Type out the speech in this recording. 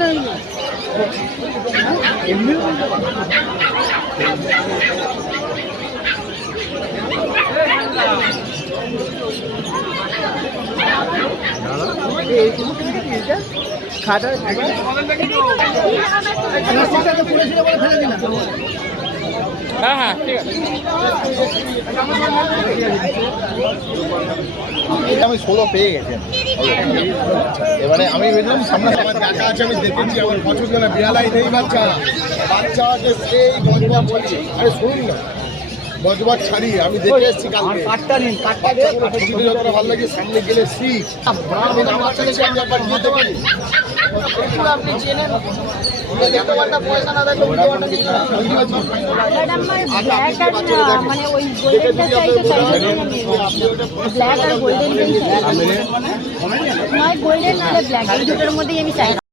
না এমনি খাটা হ্যাঁ হ্যাঁ ঠিক আছে। আমি 16 পেয়ে গেছি। এবারে আমি বুঝলাম সামনে আমার দেখা আছে, আমি দেখেছি আমার পছন্দ না বিড়ালাই নেই বাচ্চা বাচ্চাকে সেই বজবা বলছি। আরে শুনুন না, বজবা ছাড়িয়ে আমি দেখে এসেছি কালকে। কাটটা নিন, কাটটা যতটা ভালো লাগে সামনে গেলে শিখ আমি আমার ছেলেকে আমি একবার দিতে পারি। আপনি চেনেন দেখতে পারেন পয়সা না দেখো মানে ওই গোল্ডেনটা চাইতে ব্ল্যাক আর গোল্ডেন নয়, গোল্ডেন আর ব্ল্যাক এই দুটোর মধ্যেই আমি চাই।